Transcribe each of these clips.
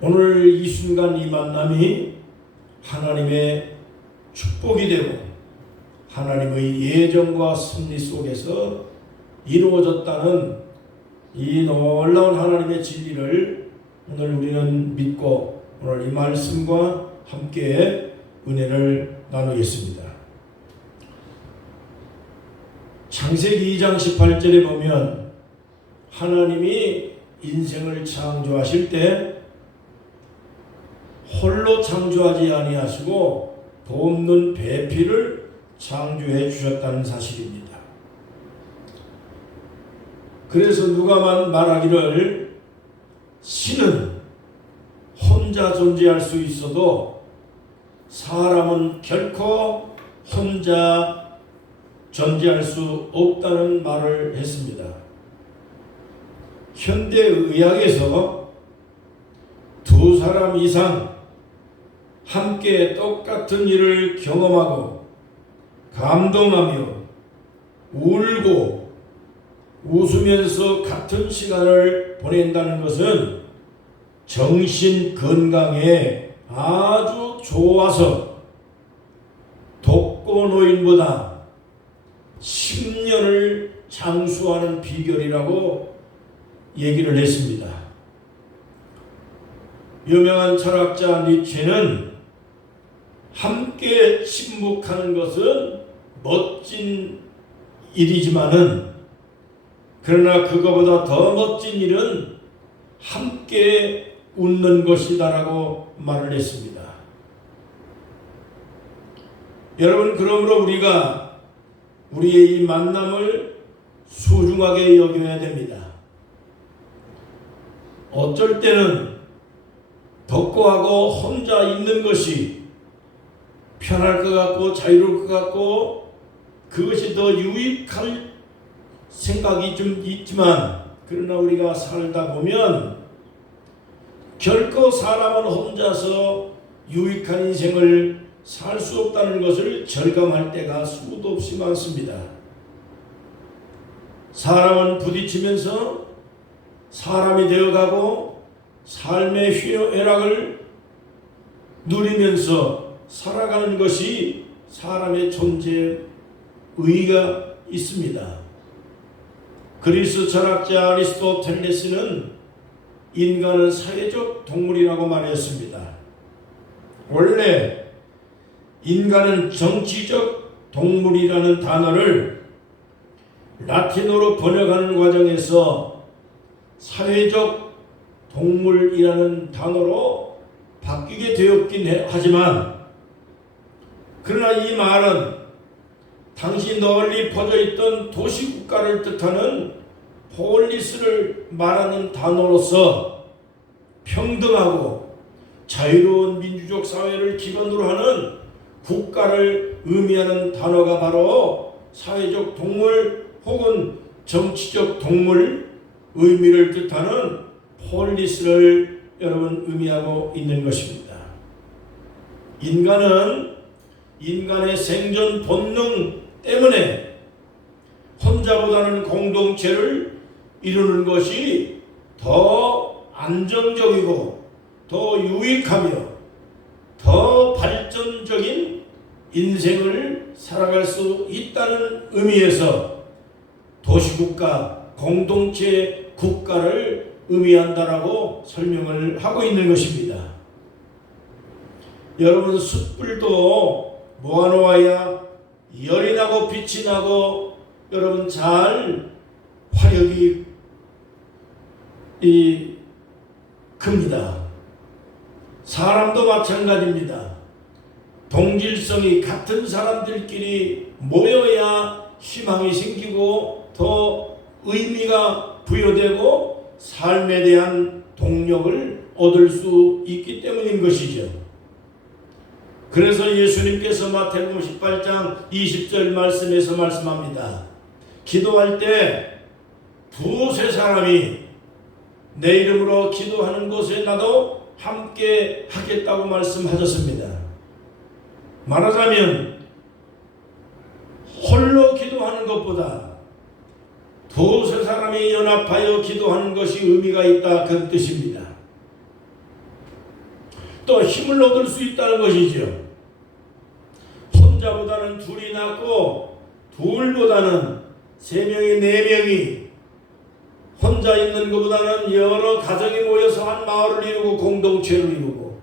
오늘 이 순간 이 만남이 하나님의 축복이 되고 하나님의 예정과 섭리 속에서 이루어졌다는 이 놀라운 하나님의 진리를 오늘 우리는 믿고 오늘 이 말씀과 함께 은혜를 나누겠습니다. 창세기 2장 18절에 보면 하나님이 인생을 창조하실 때 홀로 창조하지 아니하시고 돕는 배필을 창조해 주셨다는 사실입니다. 그래서 누가 말하기를 신은 혼자 존재할 수 있어도 사람은 결코 혼자 존재할 수 없다는 말을 했습니다. 현대의학에서 두 사람 이상 함께 똑같은 일을 경험하고 감동하며 울고 웃으면서 같은 시간을 보낸다는 것은 정신 건강에 아주 좋아서 독거노인보다 10년을 장수하는 비결이라고 얘기를 했습니다. 유명한 철학자 니체는 함께 침묵하는 것은 멋진 일이지만은 그러나 그거보다 더 멋진 일은 함께 웃는 것이다라고 말을 했습니다. 여러분, 그러므로 우리가 우리의 이 만남을 소중하게 여겨야 됩니다. 어쩔 때는 덕고하고 혼자 있는 것이 편할 것 같고 자유로울 것 같고 그것이 더 유익할 생각이 좀 있지만 그러나 우리가 살다 보면 결코 사람은 혼자서 유익한 인생을 살 수 없다는 것을 절감할 때가 수도 없이 많습니다. 사람은 부딪히면서 사람이 되어가고 삶의 희노애락을 누리면서 살아가는 것이 사람의 존재의 의의가 있습니다. 그리스 철학자 아리스토텔레스는 인간은 사회적 동물이라고 말했습니다. 원래 인간은 정치적 동물이라는 단어를 라틴어로 번역하는 과정에서 사회적 동물이라는 단어로 바뀌게 되었긴 하지만 그러나 이 말은 당시 널리 퍼져 있던 도시국가를 뜻하는 폴리스를 말하는 단어로서 평등하고 자유로운 민주적 사회를 기반으로 하는 국가를 의미하는 단어가 바로 사회적 동물 혹은 정치적 동물 의미를 뜻하는 폴리스를 여러분 의미하고 있는 것입니다. 인간은 인간의 생존 본능 때문에 혼자보다는 공동체를 이루는 것이 더 안정적이고 더 유익하며 더 발전적인 인생을 살아갈 수 있다는 의미에서 도시국가, 공동체 국가를 의미한다라고 설명을 하고 있는 것입니다. 여러분, 숯불도 모아놓아야 열이 나고 빛이 나고 여러분 잘 화력이 큽니다. 사람도 마찬가지입니다. 동질성이 같은 사람들끼리 모여야 희망이 생기고 더 의미가 부여되고 삶에 대한 동력을 얻을 수 있기 때문인 것이죠. 그래서 예수님께서 마태복음 18장 20절 말씀에서 말씀합니다. 기도할 때 두세 사람이 내 이름으로 기도하는 곳에 나도 함께 하겠다고 말씀하셨습니다. 말하자면 홀로 기도하는 것보다 두세 사람이 연합하여 기도하는 것이 의미가 있다, 그런 뜻입니다. 또 힘을 얻을 수 있다는 것이죠. 혼자보다는 둘이 낫고 둘보다는 세 명이 네 명이 혼자 있는 것보다는 여러 가정이 모여서 한 마을을 이루고 공동체를 이루고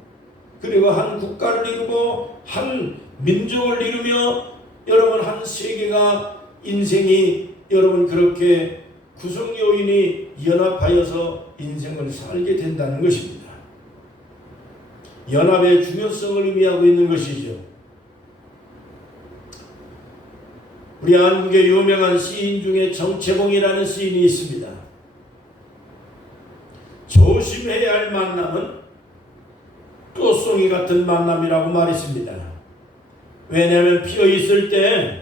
그리고 한 국가를 이루고 한 민족을 이루며 여러분 한 세계가 인생이 여러분 그렇게 구성 요인이 연합하여서 인생을 살게 된다는 것입니다. 연합의 중요성을 의미하고 있는 것이죠. 우리 한국의 유명한 시인 중에 정채봉이라는 시인이 있습니다. 조심해야 할 만남은 꽃송이 같은 만남이라고 말했습니다. 왜냐하면 피어 있을 때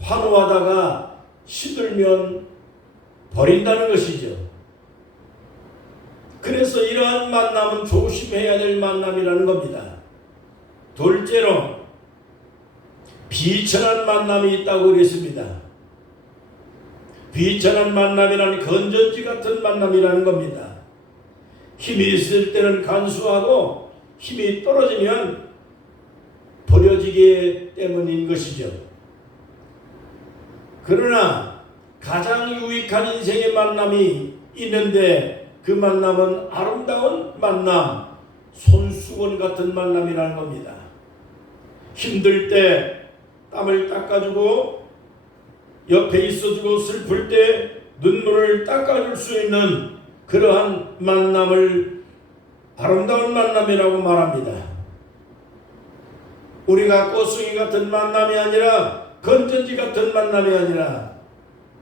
환호하다가 시들면 버린다는 것이죠. 그래서 이러한 만남은 조심해야 될 만남이라는 겁니다. 둘째로 비천한 만남이 있다고 그랬습니다. 비천한 만남이라는 건전지 같은 만남이라는 겁니다. 힘이 있을 때는 간수하고 힘이 떨어지면 버려지기 때문인 것이죠. 그러나 가장 유익한 인생의 만남이 있는데 그 만남은 아름다운 만남, 손수건 같은 만남이라는 겁니다. 힘들 때 땀을 닦아주고 옆에 있어주고 슬플 때 눈물을 닦아줄 수 있는 그러한 만남을 아름다운 만남이라고 말합니다. 우리가 꽃송이 같은 만남이 아니라 건전지 같은 만남이 아니라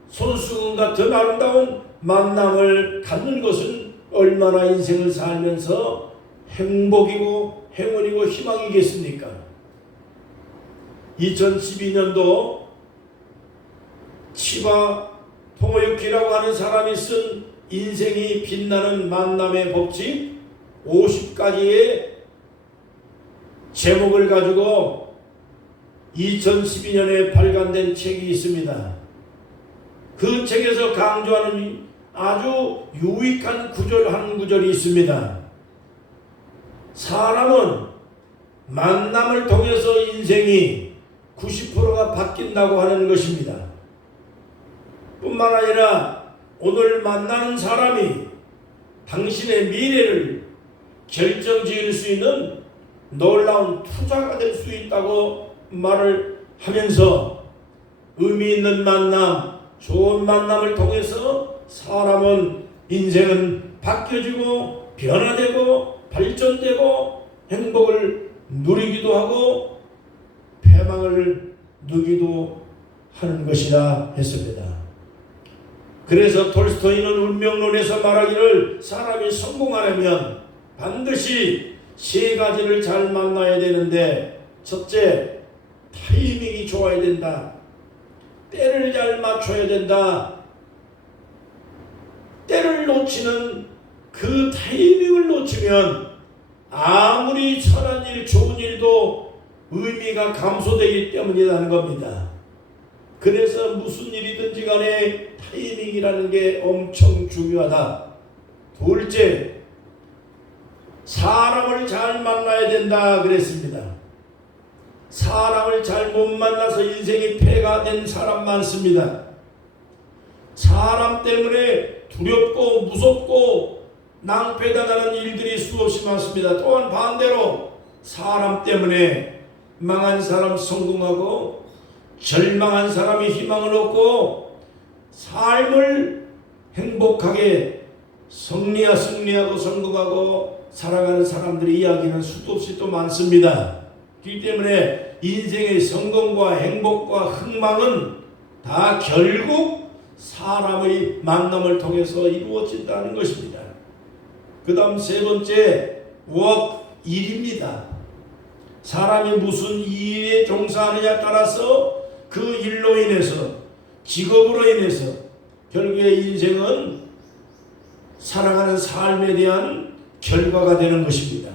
손수건 같은 아름다운 만남을 갖는 것은 얼마나 인생을 살면서 행복이고 행운이고 희망이겠습니까? 2012년도 치바 토모유키라고 하는 사람이 쓴 인생이 빛나는 만남의 법칙 50가지의 제목을 가지고 2012년에 발간된 책이 있습니다. 그 책에서 강조하는 아주 유익한 구절 한 구절이 있습니다. 사람은 만남을 통해서 인생이 90%가 바뀐다고 하는 것입니다. 뿐만 아니라 오늘 만나는 사람이 당신의 미래를 결정지을 수 있는 놀라운 투자가 될 수 있다고 말을 하면서 의미 있는 만남, 좋은 만남을 통해서 사람은 인생은 바뀌어지고 변화되고 발전되고 행복을 누리기도 하고 패망을 누리기도 하는 것이라 했습니다. 그래서 톨스토이는 운명론에서 말하기를 사람이 성공하려면 반드시 세 가지를 잘 만나야 되는데 첫째, 타이밍이 좋아야 된다. 때를 잘 맞춰야 된다. 때를 놓치는 그 타이밍을 놓치면 아무리 선한 일, 좋은 일도 의미가 감소되기 때문이라는 겁니다. 그래서 무슨 일이든지 간에 타이밍이라는 게 엄청 중요하다. 둘째, 사람을 잘 만나야 된다 그랬습니다. 사람을 잘 못 만나서 인생이 폐가 된 사람 많습니다. 사람 때문에 두렵고 무섭고 낭패당하는 일들이 수없이 많습니다. 또한 반대로 사람 때문에 망한 사람 성공하고 절망한 사람이 희망을 얻고 삶을 행복하게 승리하고 성공하고 살아가는 사람들의 이야기는 수도 없이 또 많습니다. 그렇기 때문에 인생의 성공과 행복과 흥망은 다 결국 사람의 만남을 통해서 이루어진다는 것입니다. 그 다음 세 번째, 일입니다. 사람이 무슨 일에 종사하느냐에 따라서 그 일로 인해서 직업으로 인해서 결국에 인생은 살아가는 삶에 대한 결과가 되는 것입니다.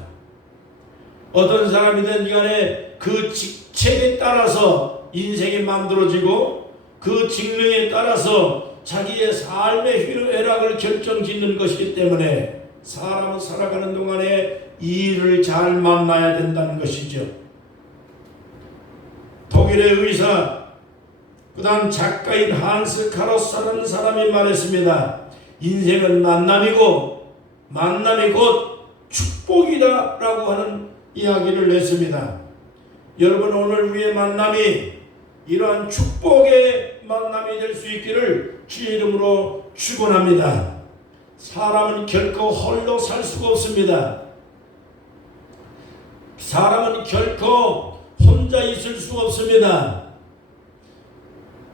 어떤 사람이든 간에 그 직책에 따라서 인생이 만들어지고 그 직능에 따라서 자기의 삶의 희락을 결정짓는 것이기 때문에 사람은 살아가는 동안에 이를 잘 만나야 된다는 것이죠. 독일의 의사, 그 다음 작가인 한스 카로스라는 사람이 말했습니다. 인생은 만남이고 만남이 곧 축복이다 라고 하는 이야기를 했습니다. 여러분, 오늘 우리의 만남이 이러한 축복의 만남이 될 수 있기를 주의 이름으로 축원합니다. 사람은 결코 홀로 살 수가 없습니다. 사람은 결코 혼자 있을 수가 없습니다.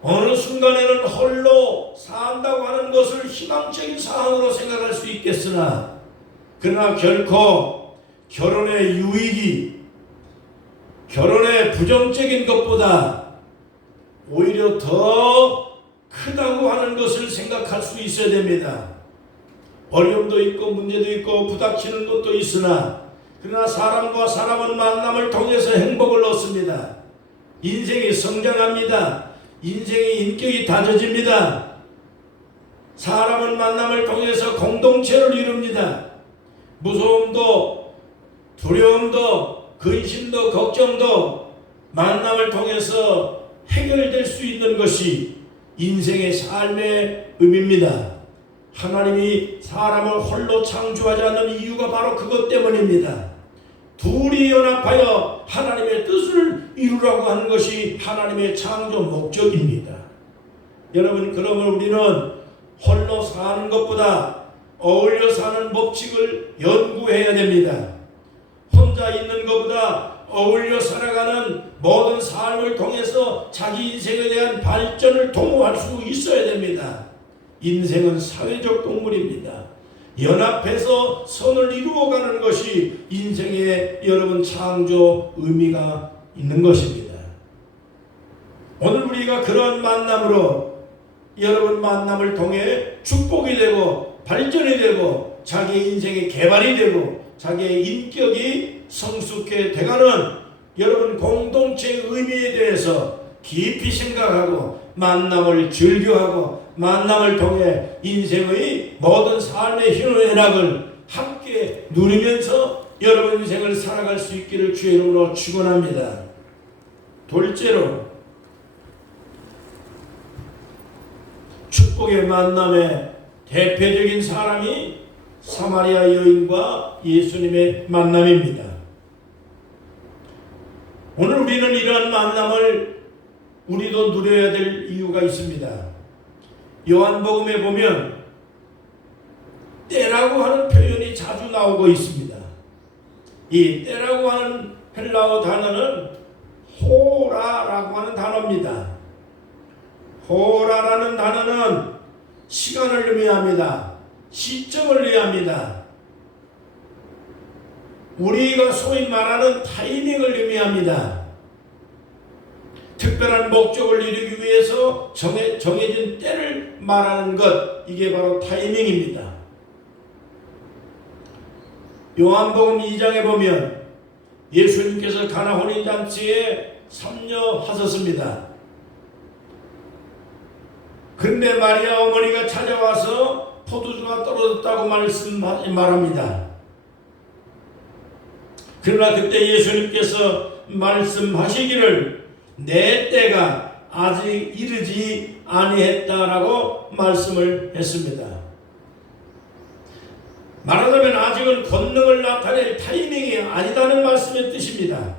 어느 순간에는 홀로 산다고 하는 것을 희망적인 사항으로 생각할 수 있겠으나, 그러나 결코 결혼의 유익이 결혼의 부정적인 것보다 오히려 더 크다고 하는 것을 생각할 수 있어야 됩니다. 어려움도 있고 문제도 있고 부닥치는 것도 있으나, 그러나 사람과 사람은 만남을 통해서 행복을 얻습니다. 인생이 성장합니다. 인생의 인격이 다져집니다. 사람은 만남을 통해서 공동체를 이룹니다. 무서움도 두려움도 근심도 걱정도 만남을 통해서 해결될 수 있는 것이 인생의 삶의 의미입니다. 하나님이 사람을 홀로 창조하지 않는 이유가 바로 그것 때문입니다. 둘이 연합하여 하나님의 뜻을 이루라고 하는 것이 하나님의 창조 목적입니다. 여러분, 그러면 우리는 홀로 사는 것보다 어울려 사는 법칙을 연구해야 됩니다. 혼자 있는 것보다 어울려 살아가는 모든 삶을 통해서 자기 인생에 대한 발전을 도모할 수 있어야 됩니다. 인생은 사회적 동물입니다. 연합해서 선을 이루어가는 것이 인생의 여러분 창조 의미가 있는 것입니다. 오늘 우리가 그런 만남으로 여러분 만남을 통해 축복이 되고 발전이 되고 자기의 인생의 개발이 되고 자기의 인격이 성숙해 돼가는 여러분 공동체의 의미에 대해서 깊이 생각하고 만남을 즐겨하고 만남을 통해 인생의 모든 삶의 희노애락을 함께 누리면서 여러분 인생을 살아갈 수 있기를 주의 이름으로 축원합니다. 둘째로, 축복의 만남의 대표적인 사람이 사마리아 여인과 예수님의 만남입니다. 오늘 우리는 이러한 만남을 우리도 누려야 될 이유가 있습니다. 요한복음에 보면 때라고 하는 표현이 자주 나오고 있습니다. 이 때라고 하는 헬라어 단어는 호라라고 하는 단어입니다. 호라라는 단어는 시간을 의미합니다. 시점을 의미합니다. 우리가 소위 말하는 타이밍을 의미합니다. 특별한 목적을 이루기 위해서 정해진 때를 말하는 것, 이게 바로 타이밍입니다. 요한복음 2장에 보면 예수님께서 가나 혼인잔치에 참여하셨습니다. 근데 마리아 어머니가 찾아와서 포도주가 떨어졌다고 말합니다. 그러나 그때 예수님께서 말씀하시기를 내 때가 아직 이르지 아니했다라고 말씀을 했습니다. 말하자면 아직은 권능을 나타낼 타이밍이 아니다는 말씀의 뜻입니다.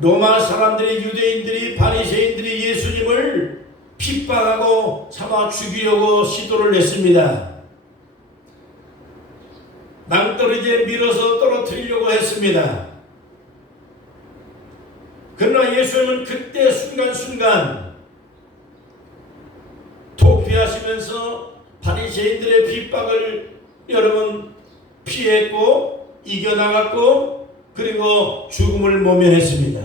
로마 사람들이, 유대인들이, 바리새인들이 예수님을 핍박하고 잡아 죽이려고 시도를 했습니다. 낭떠러지에 밀어서 떨어뜨리려고 했습니다. 그러나 예수님은 그때 순간순간 도피하시면서 바리새인들의 핍박을 여러분 피했고 이겨나갔고 그리고 죽음을 모면했습니다.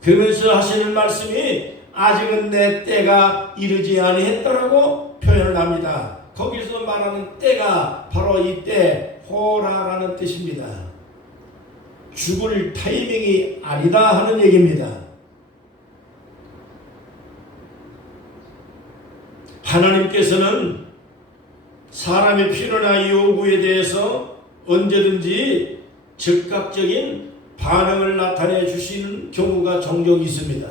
그러면서 하시는 말씀이 아직은 내 때가 이르지 아니했다라고 표현을 합니다. 거기서 말하는 때가 바로 이때 호라라는 뜻입니다. 죽을 타이밍이 아니다 하는 얘기입니다. 하나님께서는 사람의 필요나 요구에 대해서 언제든지 즉각적인 반응을 나타내 주시는 경우가 종종 있습니다.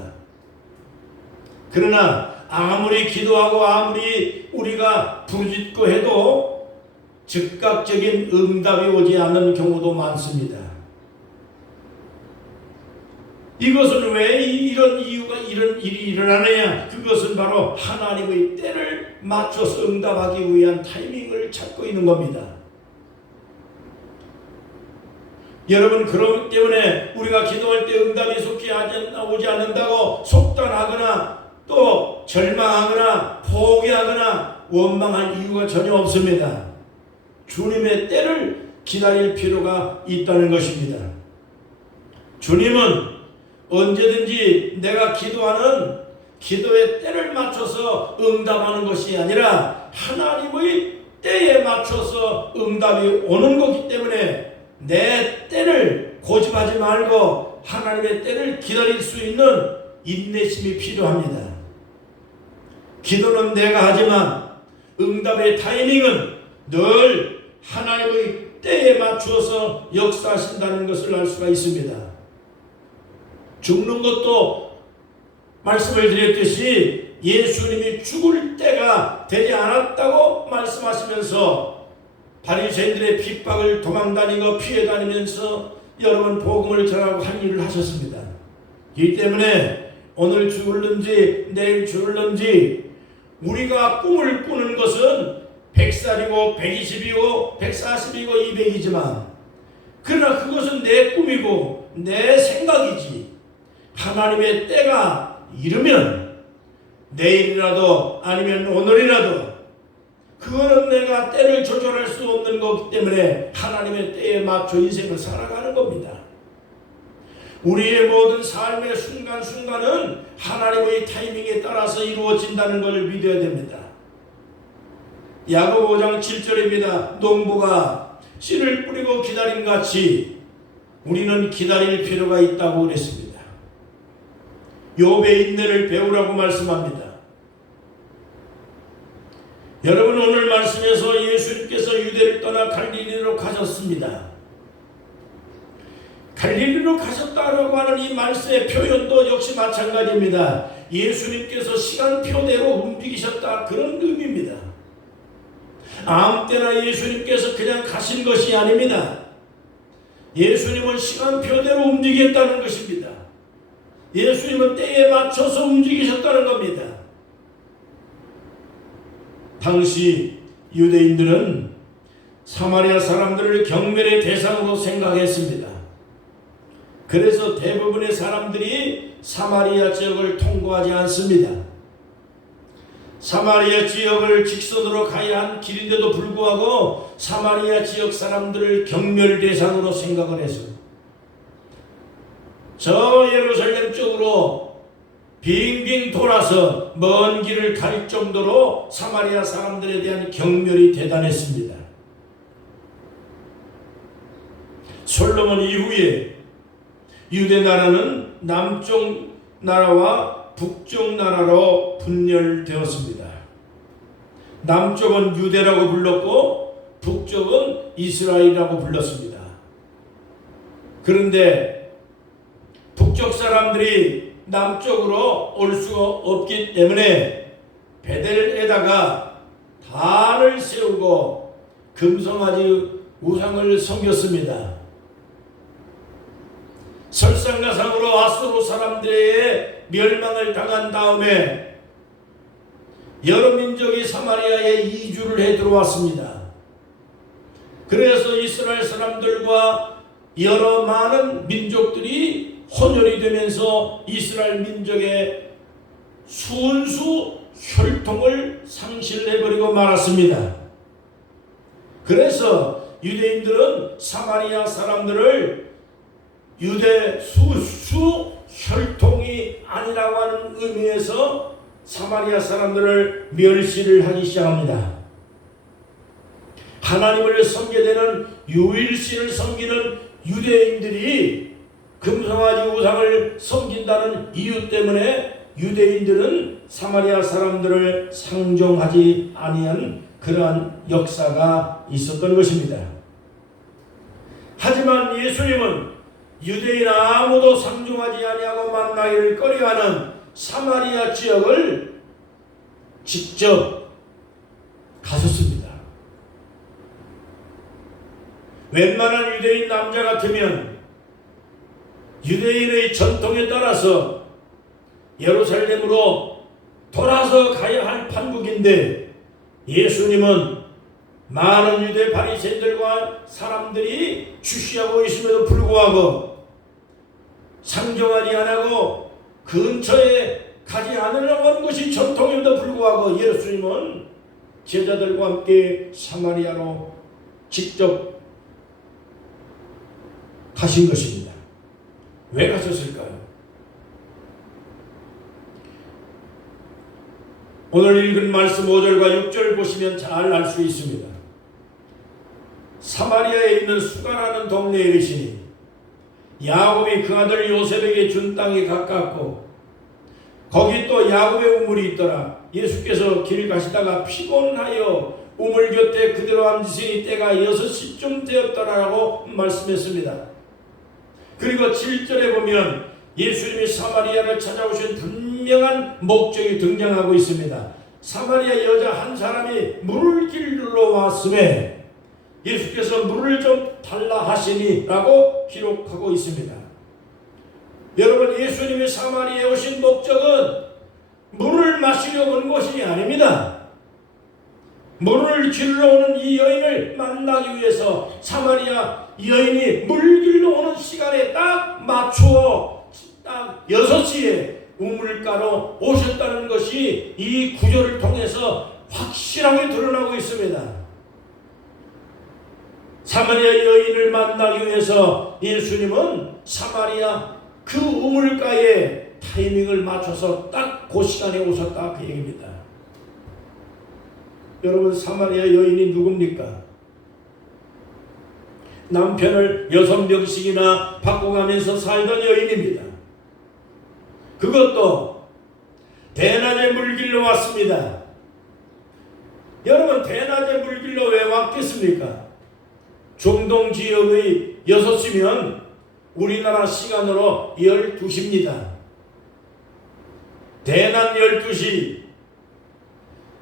그러나 아무리 기도하고 아무리 우리가 부르짖고 해도 즉각적인 응답이 오지 않는 경우도 많습니다. 이것은 왜 이런 이유가 이런 일이 일어나느냐? 그것은 바로 하나님의 때를 맞춰서 응답하기 위한 타이밍을 찾고 있는 겁니다. 여러분, 그렇기 때문에 우리가 기도할 때 응답이 속히 오지 않는다고 속단하거나 또 절망하거나 포기하거나 원망할 이유가 전혀 없습니다. 주님의 때를 기다릴 필요가 있다는 것입니다. 주님은 언제든지 내가 기도하는 기도의 때를 맞춰서 응답하는 것이 아니라 하나님의 때에 맞춰서 응답이 오는 것이기 때문에 내 때를 고집하지 말고 하나님의 때를 기다릴 수 있는 인내심이 필요합니다. 기도는 내가 하지만 응답의 타이밍은 늘 하나님의 때에 맞추어서 역사하신다는 것을 알 수가 있습니다. 죽는 것도 말씀을 드렸듯이 예수님이 죽을 때가 되지 않았다고 말씀하시면서 바리새인들의 핍박을 도망다니고 피해 다니면서 여러분 복음을 전하고 한 일을 하셨습니다. 이 때문에 오늘 죽을는지 내일 죽을는지 우리가 꿈을 꾸는 것은 100살이고 120이고 140이고 200이지만 그러나 그것은 내 꿈이고 내 생각이지 하나님의 때가 이르면 내일이라도 아니면 오늘이라도 그거는 내가 때를 조절할 수 없는 거기 때문에 하나님의 때에 맞춰 인생을 살아가는 겁니다. 우리의 모든 삶의 순간순간은 하나님의 타이밍에 따라서 이루어진다는 것을 믿어야 됩니다. 야고보 5장 7절입니다. 농부가 씨를 뿌리고 기다림 같이 우리는 기다릴 필요가 있다고 그랬습니다. 욥의 인내를 배우라고 말씀합니다. 여러분, 오늘 말씀에서 예수님께서 유대를 떠나 갈릴리로 가셨습니다. 갈릴리로 가셨다라고 하는 이 말씀의 표현도 역시 마찬가지입니다. 예수님께서 시간표대로 움직이셨다, 그런 의미입니다. 아무 때나 예수님께서 그냥 가신 것이 아닙니다. 예수님은 시간표대로 움직였다는 것입니다. 예수님은 때에 맞춰서 움직이셨다는 겁니다. 당시 유대인들은 사마리아 사람들을 경멸의 대상으로 생각했습니다. 그래서 대부분의 사람들이 사마리아 지역을 통과하지 않습니다. 사마리아 지역을 직선으로 가야 한 길인데도 불구하고 사마리아 지역 사람들을 경멸 대상으로 생각을 해서 저 예루살렘 쪽으로 빙빙 돌아서 먼 길을 갈 정도로 사마리아 사람들에 대한 경멸이 대단했습니다. 솔로몬 이후에 유대 나라는 남쪽 나라와 북쪽 나라로 분열되었습니다. 남쪽은 유대라고 불렀고 북쪽은 이스라엘이라고 불렀습니다. 그런데 북쪽 사람들이 남쪽으로 올 수가 없기 때문에 베델에다가 단을 세우고 금송아지 우상을 섬겼습니다. 설상가상으로 아수르 사람들의 멸망을 당한 다음에 여러 민족이 사마리아에 이주를 해 들어왔습니다. 그래서 이스라엘 사람들과 여러 많은 민족들이 혼혈이 되면서 이스라엘 민족의 순수 혈통을 상실해버리고 말았습니다. 그래서 유대인들은 사마리아 사람들을 유대 수수 혈통이 아니라고 하는 의미에서 사마리아 사람들을 멸시를 하기 시작합니다. 하나님을 섬기게 되는 유일신을 섬기는 유대인들이 금송아지 우상을 섬긴다는 이유 때문에 유대인들은 사마리아 사람들을 상종하지 아니한 그러한 역사가 있었던 것입니다. 하지만 예수님은 유대인 아무도 상종하지 아니하고 만나기를 꺼려하는 사마리아 지역을 직접 가셨습니다. 웬만한 유대인 남자 같으면 유대인의 전통에 따라서 예루살렘으로 돌아서 가야 할 판국인데, 예수님은 많은 유대 바리새인들과 사람들이 주시하고 있음에도 불구하고 상종하지 않고 근처에 가지 않으려고 하는 것이 전통임에도 불구하고 예수님은 제자들과 함께 사마리아로 직접 가신 것입니다. 왜 가셨을까요? 오늘 읽은 말씀 5절과 6절 보시면 잘 알 수 있습니다. 사마리아에 있는 수가라는 동네에 계시니 야곱이 그 아들 요셉에게 준 땅이 가깝고 거기 또 야곱의 우물이 있더라. 예수께서 길 가시다가 피곤하여 우물 곁에 그대로 앉으시니 때가 6시쯤 되었더라라고 말씀했습니다. 그리고 7절에 보면 예수님이 사마리아를 찾아오신 분명한 목적이 등장하고 있습니다. 사마리아 여자 한 사람이 물을 길러 왔음에 예수께서 물을 좀 달라 하시니 라고 기록하고 있습니다. 여러분, 예수님이 사마리아에 오신 목적은 물을 마시려 온 것이 아닙니다. 물을 길러 오는 이 여인을 만나기 위해서 사마리아 여인이 물 길러 오는 시간에 딱 맞추어 딱 6시에 우물가로 오셨다는 것이 이 구절을 통해서 확실하게 드러나고 있습니다. 사마리아 여인을 만나기 위해서 예수님은 사마리아 그 우물가에 타이밍을 맞춰서 딱 그 시간에 오셨다, 그 얘기입니다. 여러분, 사마리아 여인이 누굽니까? 남편을 6명씩이나 바꿔가면서 살던 여인입니다. 그것도 대낮에 물 길러 왔습니다. 여러분, 대낮에 물 길러 왜 왔겠습니까? 중동 지역의 6시면 우리나라 시간으로 12시입니다. 대낮 12시,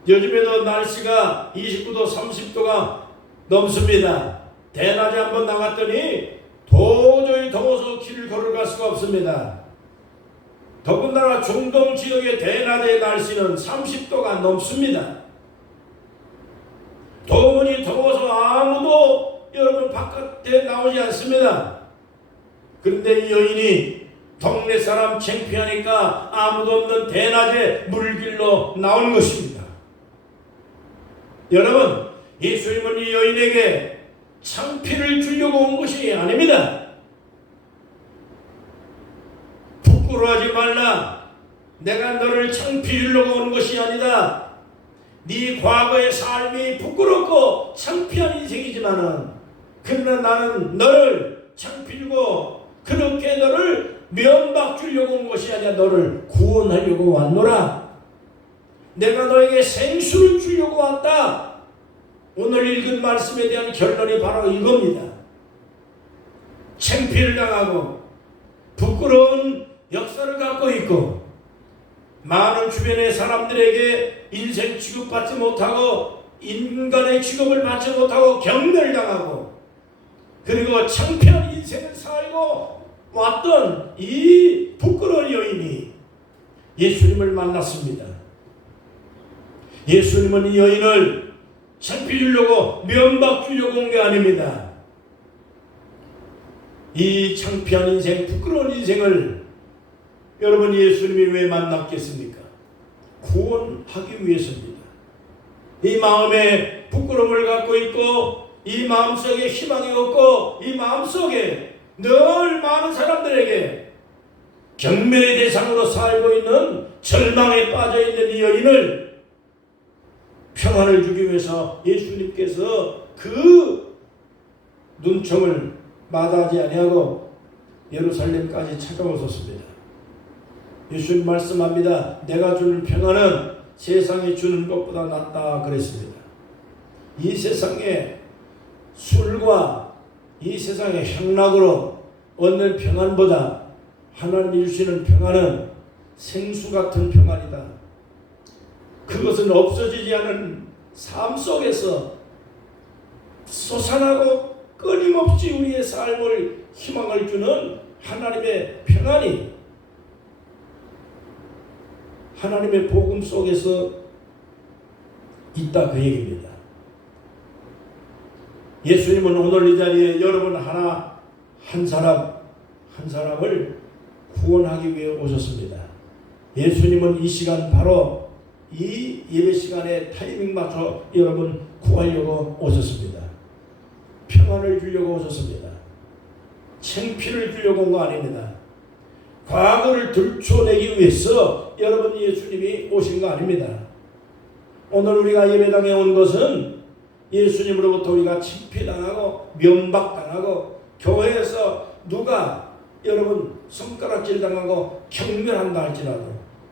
요즘에도 날씨가 29도 30도가 넘습니다. 대낮에 한번 나갔더니 도저히 더워서 길을 걸어갈 수가 없습니다. 더군다나 중동 지역의 대낮의 날씨는 30도가 넘습니다. 더우니 더워서 아무도 여러분 바깥에 나오지 않습니다. 그런데 이 여인이 동네 사람 창피하니까 아무도 없는 대낮에 물길로 나오는 것입니다. 여러분, 예수님은 이 여인에게 창피를 주려고 온 것이 아닙니다. 부끄러워하지 말라. 내가 너를 창피 주려고 온 것이 아니다. 네 과거의 삶이 부끄럽고 창피한 인생이지만은, 그러나 나는 너를 창피 주고 그렇게 너를 면박 주려고 온 것이 아니라 너를 구원하려고 왔노라. 내가 너에게 생수를 주려고 왔다. 오늘 읽은 말씀에 대한 결론이 바로 이겁니다. 창피를 당하고 부끄러운 역사를 갖고 있고 많은 주변의 사람들에게 인생 취급받지 못하고 인간의 취급을 받지 못하고 경멸당하고 그리고 창피한 인생을 살고 왔던 이 부끄러운 여인이 예수님을 만났습니다. 예수님은 이 여인을 창피 주려고 면박 주려고 온 게 아닙니다. 이 창피한 인생, 부끄러운 인생을 여러분, 예수님이 왜 만났겠습니까? 구원하기 위해서입니다. 이 마음에 부끄러움을 갖고 있고 이 마음속에 희망이 없고 이 마음속에 늘 많은 사람들에게 경멸의 대상으로 살고 있는 절망에 빠져있는 이 여인을 평안을 주기 위해서 예수님께서 그 눈총을 마다하지 아니하고 예루살렘까지 찾아오셨습니다. 예수님 말씀합니다. 내가 주는 평안은 세상이 주는 것보다 낫다 그랬습니다. 이 세상의 술과 이 세상의 향락으로 얻는 평안보다 하나님이 주시는 평안은 생수 같은 평안이다. 그것은 없어지지 않은 삶 속에서 솟아나고 끊임없이 우리의 삶을 희망을 주는 하나님의 평안이 하나님의 복음 속에서 있다, 그 얘기입니다. 예수님은 오늘 이 자리에 여러분 하나 한 사람을 구원하기 위해 오셨습니다. 예수님은 이 시간 바로 이 예배 시간에 타이밍 맞춰 여러분 구하려고 오셨습니다. 평안을 주려고 오셨습니다. 창피를 주려고 온 거 아닙니다. 과거를 들춰내기 위해서 여러분 예수님이 오신 거 아닙니다. 오늘 우리가 예배당에 온 것은 예수님으로부터 우리가 창피당하고 면박당하고 교회에서 누가 여러분 손가락질 당하고 경멸한다 할지라도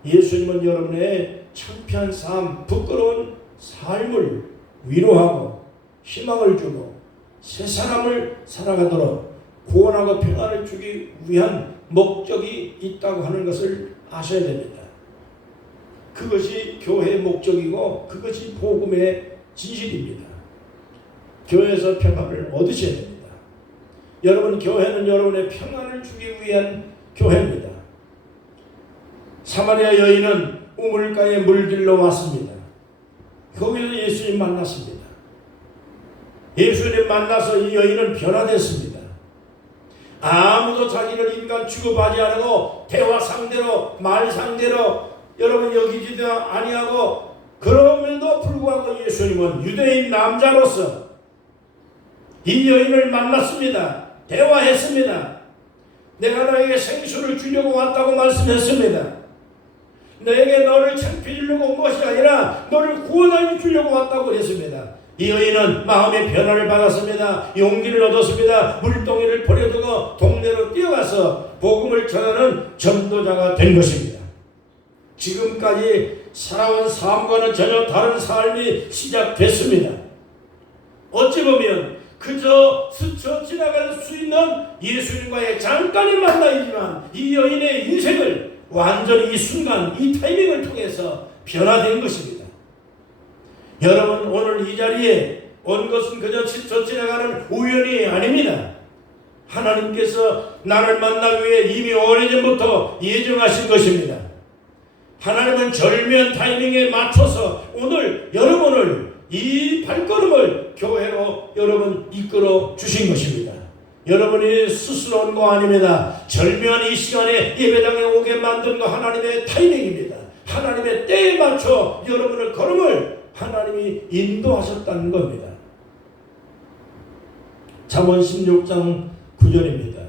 예수님은 여러분의 창피한 삶, 부끄러운 삶을 위로하고 희망을 주고 새 사람을 살아가도록 구원하고 평안을 주기 위한 목적이 있다고 하는 것을 아셔야 됩니다. 그것이 교회의 목적이고 그것이 복음의 진실입니다. 교회에서 평안을 얻으셔야 됩니다. 여러분 교회는 여러분의 평안을 주기 위한 교회입니다. 사마리아 여인은 우물가에 물들러 왔습니다. 거기서 예수님 만났습니다. 예수님 만나서 이 여인은 변화됐습니다. 아무도 자기를 인간 취급하지 않고 대화 상대로 말 상대로 여러분 여기지도 아니하고 그럼에도 불구하고 예수님은 유대인 남자로서 이 여인을 만났습니다. 대화했습니다. 내가 너에게 생수를 주려고 왔다고 말씀했습니다. 너에게 너를 창피 주려고 온 것이 아니라 너를 구원하여 주려고 왔다고 했습니다. 이 여인은 마음의 변화를 받았습니다. 용기를 얻었습니다. 물동이를 버려두고 동네로 뛰어가서 복음을 전하는 전도자가 된 것입니다. 지금까지 살아온 삶과는 전혀 다른 삶이 시작됐습니다. 어찌 보면 그저 스쳐 지나갈 수 있는 예수님과의 잠깐의 만남이지만 이 여인의 인생을 완전히 이 순간, 이 타이밍을 통해서 변화된 것입니다. 여러분 오늘 이 자리에 온 것은 그저 스쳐 지나가는 우연이 아닙니다. 하나님께서 나를 만나기 위해 이미 오래전부터 예정하신 것입니다. 하나님은 절묘한 타이밍에 맞춰서 오늘 여러분을 이 발걸음을 교회로 여러분 이끌어 주신 것입니다. 여러분이 스스로 온 거 아닙니다. 절묘한 이 시간에 예배당에 오게 만든 거 하나님의 타이밍입니다. 하나님의 때에 맞춰 여러분의 걸음을 하나님이 인도하셨다는 겁니다. 잠언 16장 9절입니다.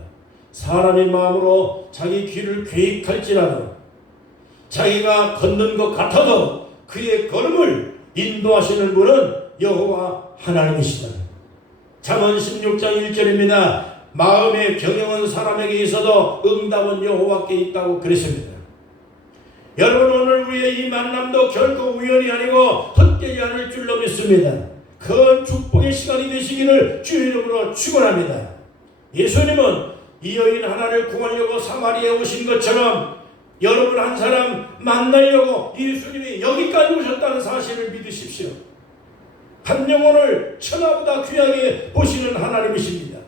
사람의 마음으로 자기 길을 계획할지라도 자기가 걷는 것 같아도 그의 걸음을 인도하시는 분은 여호와 하나님이시다. 잠언 16장 1절입니다. 마음의 경영은 사람에게 있어도 응답은 여호와께 있다고 그랬습니다. 여러분 오늘 우리의 이 만남도 결코 우연이 아니고 헛되지 않을 줄로 믿습니다. 큰 축복의 시간이 되시기를 주의 이름으로 축원합니다. 예수님은 이 여인 하나를 구하려고 사마리아에 오신 것처럼 여러분 한 사람 만나려고 예수님이 여기까지 오셨다는 사실을 믿으십시오. 한 영혼을 천하보다 귀하게 보시는 하나님이십니다.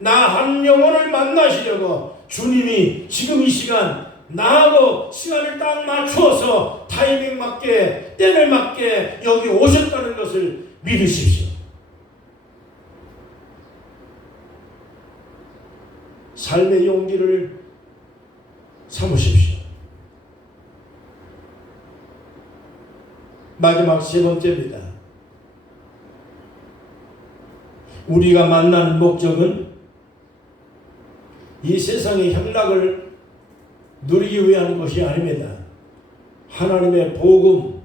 나 한 영혼을 만나시려고 주님이 지금 이 시간 나하고 시간을 딱 맞추어서 타이밍 맞게 때를 맞게 여기 오셨다는 것을 믿으십시오. 삶의 용기를 삼으십시오. 마지막 세 번째입니다. 우리가 만나는 목적은 이 세상의 향락을 누리기 위한 것이 아닙니다. 하나님의 복음,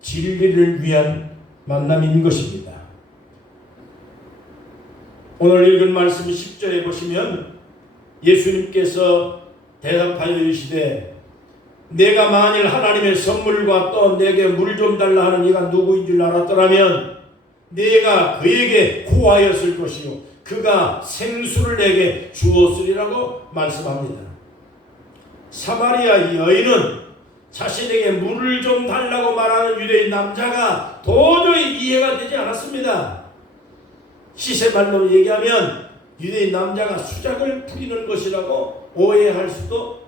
진리를 위한 만남인 것입니다. 오늘 읽은 말씀 10절에 보시면 예수님께서 대답하여 이르시되 내가 만일 하나님의 선물과 또 내게 물 좀 달라 하는 이가 누구인 줄 알았더라면 내가 그에게 고하였을 것이요 그가 생수를 내게 주었으리라고 말씀합니다. 사마리아 여인은 자신에게 물을 좀 달라고 말하는 유대인 남자가 도저히 이해가 되지 않았습니다. 시세말로 얘기하면 유대인 남자가 수작을 부리는 것이라고 오해할 수도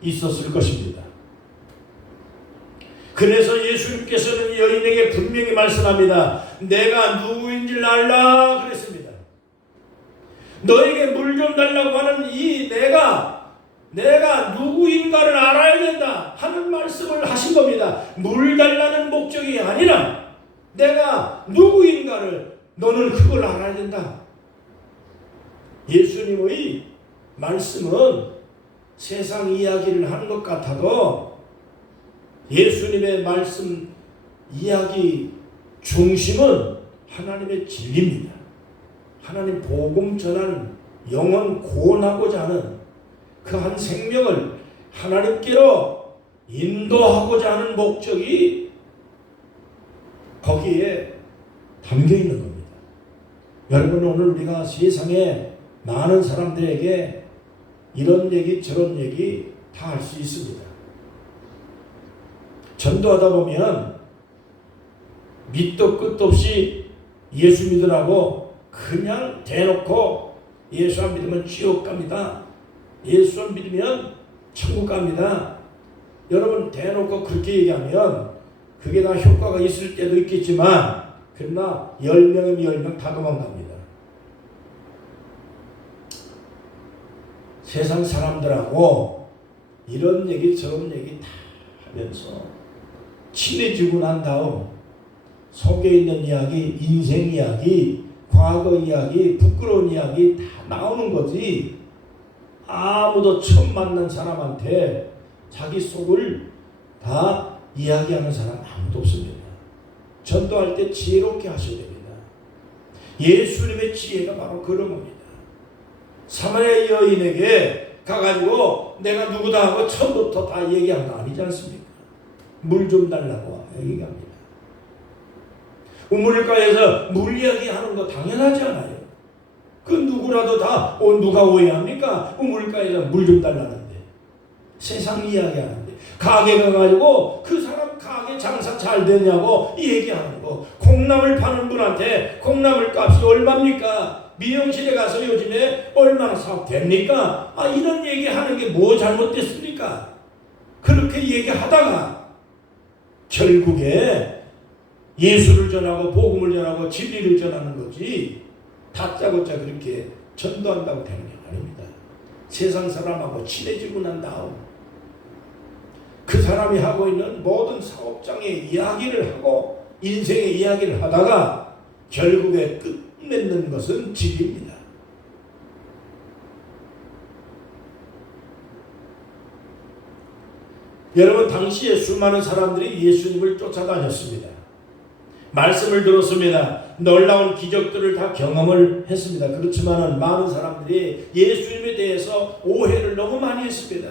있었을 것입니다. 그래서 예수님께서는 여인에게 분명히 말씀합니다. 내가 누구인 줄 알라 그랬습니다. 너에게 물 좀 달라고 하는 이 내가 누구인가를 알아야 된다 하는 말씀을 하신 겁니다. 물 달라는 목적이 아니라 내가 누구인가를 너는 그걸 알아야 된다. 예수님의 말씀은 세상 이야기를 하는 것 같아도 예수님의 말씀 이야기 중심은 하나님의 진리입니다. 하나님 복음 전하는 영원 구원하고자 하는 그 한 생명을 하나님께로 인도하고자 하는 목적이 거기에 담겨 있는 겁니다. 여러분, 오늘 우리가 세상에 많은 사람들에게 이런 얘기 저런 얘기 다 할 수 있습니다. 전도하다 보면 밑도 끝도 없이 예수 믿으라고 그냥 대놓고 예수 안 믿으면 지옥 갑니다. 예수 안 믿으면 천국 갑니다. 여러분, 대놓고 그렇게 얘기하면 그게 다 효과가 있을 때도 있겠지만 그러나 10명이면 10명 다 도망갑니다. 세상 사람들하고 이런 얘기 저런 얘기 다 하면서 친해지고 난 다음 속에 있는 이야기, 인생 이야기, 과거 이야기, 부끄러운 이야기 다 나오는 거지. 아무도 처음 만난 사람한테 자기 속을 다 이야기하는 사람 아무도 없습니다. 전도할 때 지혜롭게 하셔야 됩니다. 예수님의 지혜가 바로 그런 겁니다. 사마리아 여인에게 가가지고 내가 누구다 하고 처음부터 다 얘기한 거 아니지 않습니까? 물 좀 달라고 얘기합니다. 우물가에서 물 이야기하는 거 당연하지 않아요. 그 누구라도 다 누가 오해합니까? 우물가에서 물 좀 달라는데 세상 이야기하는데 가게 가가지고 그 사람 가게 장사 잘 되냐고 얘기하는 거. 콩나물 파는 분한테 콩나물 값이 얼마입니까? 미용실에 가서 요즘에 얼마나 사업 됩니까? 이런 얘기하는 게 뭐 잘못됐습니까? 그렇게 얘기하다가 결국에 예수를 전하고 복음을 전하고 진리를 전하는 거지 다짜고짜 그렇게 전도한다고 되는 게 아닙니다. 세상 사람하고 친해지고 난 다음 그 사람이 하고 있는 모든 사업장의 이야기를 하고 인생의 이야기를 하다가 결국에 끝맺는 것은 진리입니다. 여러분, 당시에 수많은 사람들이 예수님을 쫓아다녔습니다. 말씀을 들었습니다. 놀라운 기적들을 다 경험을 했습니다. 그렇지만 많은 사람들이 예수님에 대해서 오해를 너무 많이 했습니다.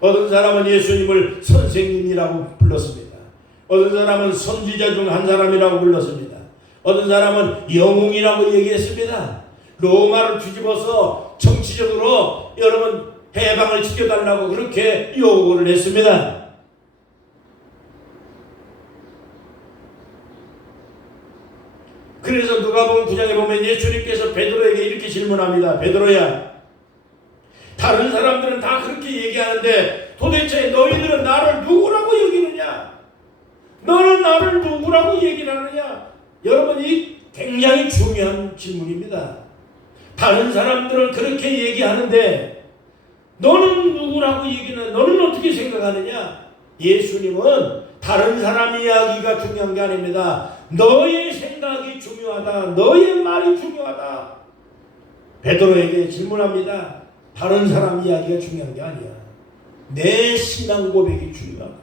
어떤 사람은 예수님을 선생님이라고 불렀습니다. 어떤 사람은 선지자 중 한 사람이라고 불렀습니다. 어떤 사람은 영웅이라고 얘기했습니다. 로마를 뒤집어서 정치적으로 여러분 해방을 시켜달라고 그렇게 요구를 했습니다. 그래서 누가복음 9장에 보면 예수님께서 베드로에게 이렇게 질문합니다. 베드로야, 다른 사람들은 다 그렇게 얘기하는데 도대체 너희들은 나를 누구라고 여기느냐? 너는 나를 누구라고 얘기를 하느냐? 여러분이 굉장히 중요한 질문입니다. 다른 사람들은 그렇게 얘기하는데 너는 누구라고 얘기는 너는 어떻게 생각하느냐? 예수님은 다른 사람 이야기가 중요한 게 아닙니다. 너의 생각이 중요하다. 너의 말이 중요하다. 베드로에게 질문합니다. 다른 사람 이야기가 중요한 게 아니야. 내 신앙 고백이 중요하다.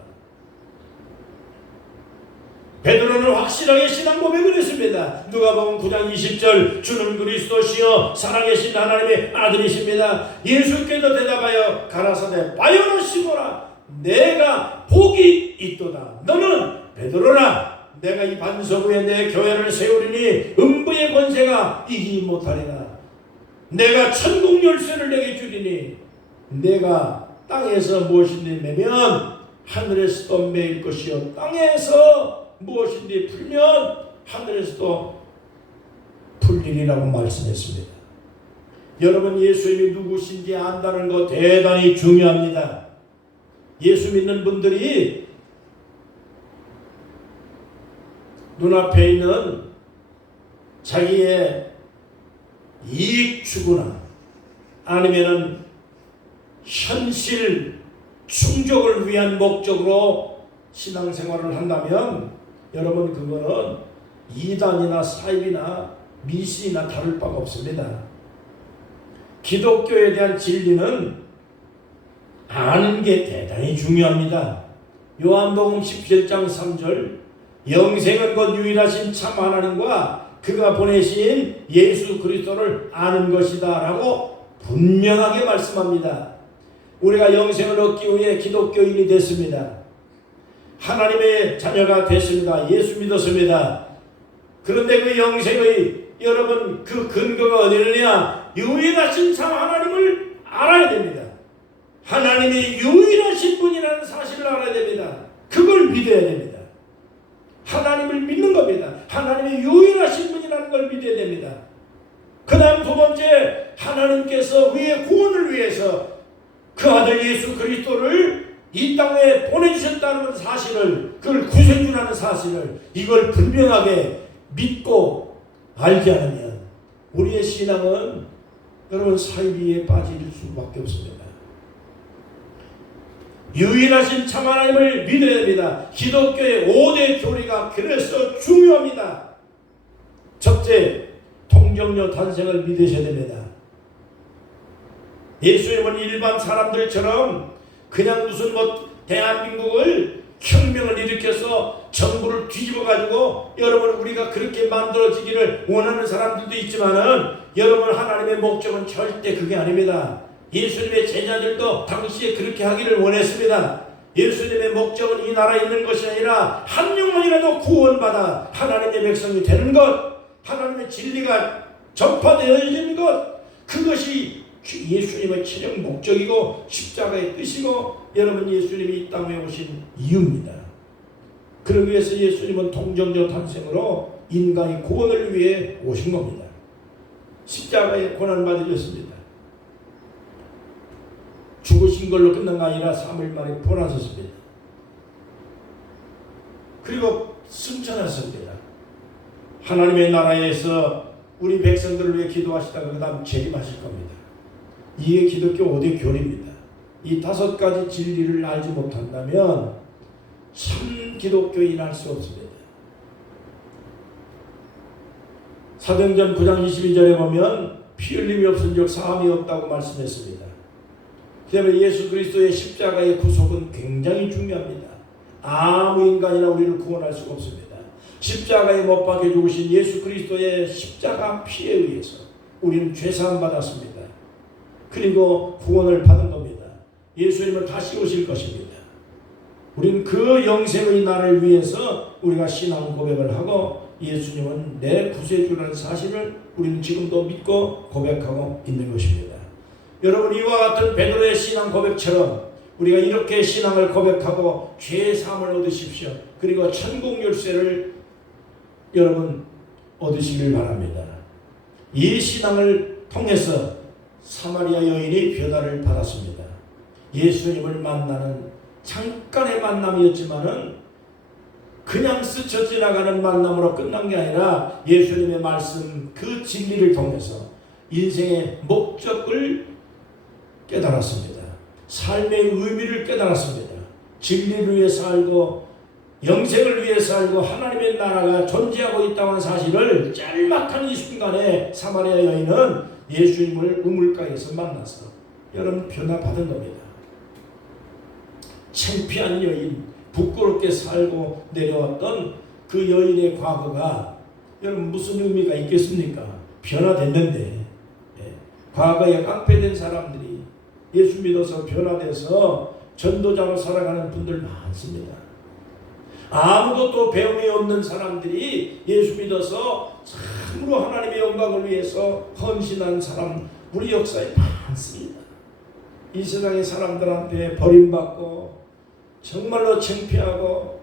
베드로는 확실하게 신앙 고백을 했습니다. 누가복음 9장 20절 주는 그리스도시요 살아계신 하나님의 아들이십니다. 예수께서 대답하여 가라사대 바요나 시모라 내가 복이 있도다. 너는 베드로라. 내가 이 반석 위에 내 교회를 세우리니 음부의 권세가 이기지 못하리라. 내가 천국 열쇠를 내게 주리니 내가 땅에서 무엇인지 매면 하늘에서도 매일 것이요 땅에서 무엇인지 풀면 하늘에서도 풀리리라고 말씀했습니다. 여러분, 예수님이 누구신지 안다는 것 대단히 중요합니다. 예수 믿는 분들이 눈앞에 있는 자기의 이익 추구나 아니면은 현실 충족을 위한 목적으로 신앙생활을 한다면 여러분, 그거는 이단이나 사입이나 미신이나 다를 바가 없습니다. 기독교에 대한 진리는 아는 게 대단히 중요합니다. 요한복음 17장 3절 영생은 곧 유일하신 참 하나님과 그가 보내신 예수 그리스도를 아는 것이다 라고 분명하게 말씀합니다. 우리가 영생을 얻기 위해 기독교인이 됐습니다. 하나님의 자녀가 됐습니다. 예수 믿었습니다. 그런데 그 영생의 여러분 그 근거가 어디 있느냐? 유일하신 참 하나님을 알아야 됩니다. 하나님이 유일하신 분이라는 사실을 알아야 됩니다. 그걸 믿어야 됩니다. 하나님을 믿는 겁니다. 하나님이 유일하신 분이라는 걸 믿어야 됩니다. 그 다음 두 번째, 하나님께서 우리의 구원을 위해서 그 아들 예수 그리스도를 이 땅에 보내주셨다는 사실을, 그걸 구세주라는 사실을, 이걸 분명하게 믿고 알지 않으면 우리의 신앙은 여러분 사이비에 빠질 수밖에 없습니다. 유일하신 참 하나님을 믿어야 됩니다. 기독교의 5대 교리가 그래서 중요합니다. 첫째, 통정녀 탄생을 믿으셔야 됩니다. 예수님은 일반 사람들처럼 그냥 무슨 대한민국을 혁명을 일으켜서 정부를 뒤집어 가지고 여러분 우리가 그렇게 만들어지기를 원하는 사람들도 있지만은 여러분 하나님의 목적은 절대 그게 아닙니다. 예수님의 제자들도 당시에 그렇게 하기를 원했습니다. 예수님의 목적은 이 나라에 있는 것이 아니라 한 영혼이라도 구원받아 하나님의 백성이 되는 것, 하나님의 진리가 전파되어지는 것, 그것이 예수님의 최종 목적이고 십자가의 뜻이고 여러분 예수님이 이 땅에 오신 이유입니다. 그러기 위해서 예수님은 통정녀 탄생으로 인간의 구원을 위해 오신 겁니다. 십자가에 고난을 받으셨습니다. 죽으신 걸로 끝난 게 아니라 3일 만에 부활하셨습니다. 그리고 승천하셨습니다. 하나님의 나라에서 우리 백성들을 위해 기도하시다가 그 다음 재림하실 겁니다. 이게 기독교 5대 교리입니다. 이 5가지 진리를 알지 못한다면 참 기독교인 할 수 없습니다. 사도행전 9장 22절에 보면 피 흘림이 없은 적 사함이 없다고 말씀했습니다. 그다음에 예수 그리스도의 십자가의 구속은 굉장히 중요합니다. 아무 인간이나 우리를 구원할 수가 없습니다. 십자가에 못 박혀 죽으신 예수 그리스도의 십자가 피에 의해서 우리는 죄사함 받았습니다. 그리고 구원을 받은 겁니다. 예수님은 다시 오실 것입니다. 우리는 그 영생의 날을 위해서 우리가 신앙 고백을 하고 예수님은 내 구세주라는 사실을 우리는 지금도 믿고 고백하고 있는 것입니다. 여러분 이와 같은 베드로의 신앙 고백처럼 우리가 이렇게 신앙을 고백하고 죄 사함을 얻으십시오. 그리고 천국 열쇠를 여러분 얻으시길 바랍니다. 이 신앙을 통해서 사마리아 여인이 변화를 받았습니다. 예수님을 만나는 잠깐의 만남이었지만은 그냥 스쳐 지나가는 만남으로 끝난 게 아니라 예수님의 말씀 그 진리를 통해서 인생의 목적을 깨달았습니다. 삶의 의미를 깨달았습니다. 진리를 위해 살고 영생을 위해 살고 하나님의 나라가 존재하고 있다는 하 사실을 짤막한 이 순간에 사마리아 여인은 예수님을 우물가에서 만나서 여러분 변화받은 겁니다. 창피한 여인, 부끄럽게 살고 내려왔던 그 여인의 과거가 여러분 무슨 의미가 있겠습니까? 변화됐는데 과거에 깡패된 사람들이 예수 믿어서 변화돼서 전도자로 살아가는 분들 많습니다. 아무것도 배움이 없는 사람들이 예수 믿어서 참으로 하나님의 영광을 위해서 헌신한 사람 우리 역사에 많습니다. 이 세상의 사람들한테 버림받고 정말로 창피하고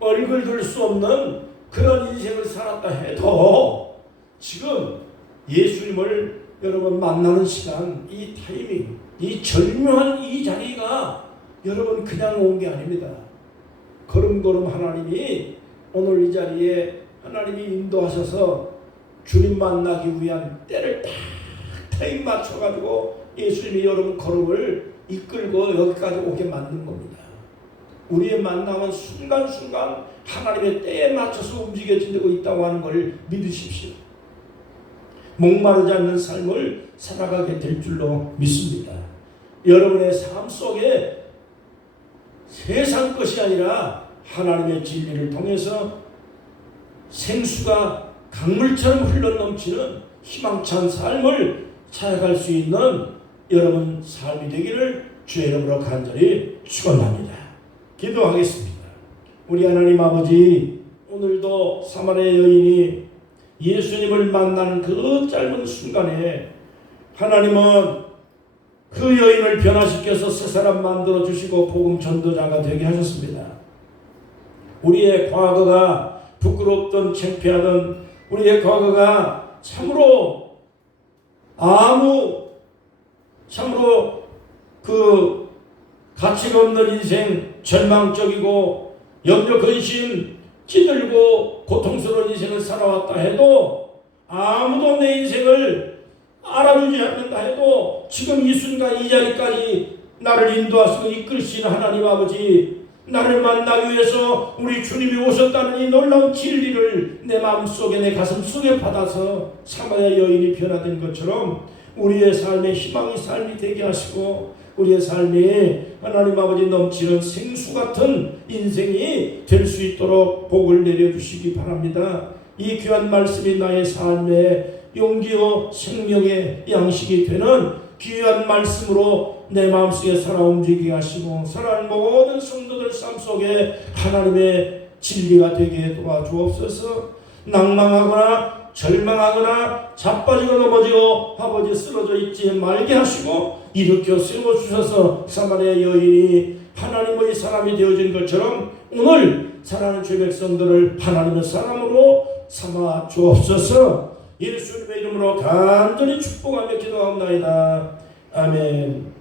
얼굴 들 수 없는 그런 인생을 살았다 해도 지금 예수님을 여러분 만나는 시간, 이 타이밍, 이 절묘한 이 자리가 여러분 그냥 온 게 아닙니다. 걸음걸음 하나님이 오늘 이 자리에 하나님이 인도하셔서 주님 만나기 위한 때를 딱 타임 맞춰가지고 예수님이 여러분 걸음을 이끌고 여기까지 오게 만든 겁니다. 우리의 만남은 순간순간 하나님의 때에 맞춰서 움직여지고 있다고 하는 걸 믿으십시오. 목마르지 않는 삶을 살아가게 될 줄로 믿습니다. 여러분의 삶 속에 세상 것이 아니라 하나님의 진리를 통해서 생수가 강물처럼 흘러넘치는 희망찬 삶을 살아갈 수 있는 여러분 삶이 되기를 주의 이름으로 간절히 축원합니다. 기도하겠습니다. 우리 하나님 아버지, 오늘도 사마리아 여인이 예수님을 만나는 그 짧은 순간에 하나님은 그 여인을 변화시켜서 새 사람 만들어 주시고 복음 전도자가 되게 하셨습니다. 우리의 과거가 부끄럽던 창피하던 우리의 과거가 참으로 그 가치가 없는 인생, 절망적이고 염려 근심 찌들고 고통스러운 인생을 살아왔다 해도 아무도 내 인생을 알아주지 않는다 해도 지금 이 순간 이 자리까지 나를 인도하시고 이끌으시는 하나님 아버지, 나를 만나기 위해서 우리 주님이 오셨다는 이 놀라운 진리를 내 마음속에 내 가슴속에 받아서 사마리아 여인이 변화된 것처럼 우리의 삶의 희망이 삶이 되게 하시고 우리의 삶이 하나님 아버지 넘치는 생수 같은 인생이 될 수 있도록 복을 내려주시기 바랍니다. 이 귀한 말씀이 나의 삶의 용기요 생명의 양식이 되는 귀한 말씀으로 내 마음속에 살아 움직이게 하시고 살아가는 모든 성도들 삶 속에 하나님의 진리가 되게 도와주옵소서. 낭망하거나 절망하거나 자빠지고 넘어지고 아버지 쓰러져 있지 말게 하시고 일으켜 세워주셔서 사마리아 여인이 하나님의 사람이 되어진 것처럼 오늘 사랑하는 주의 백성들을 하나님의 사람으로 삼아 주옵소서. 예수님의 이름으로 간절히 축복하며 기도합니다. 아멘.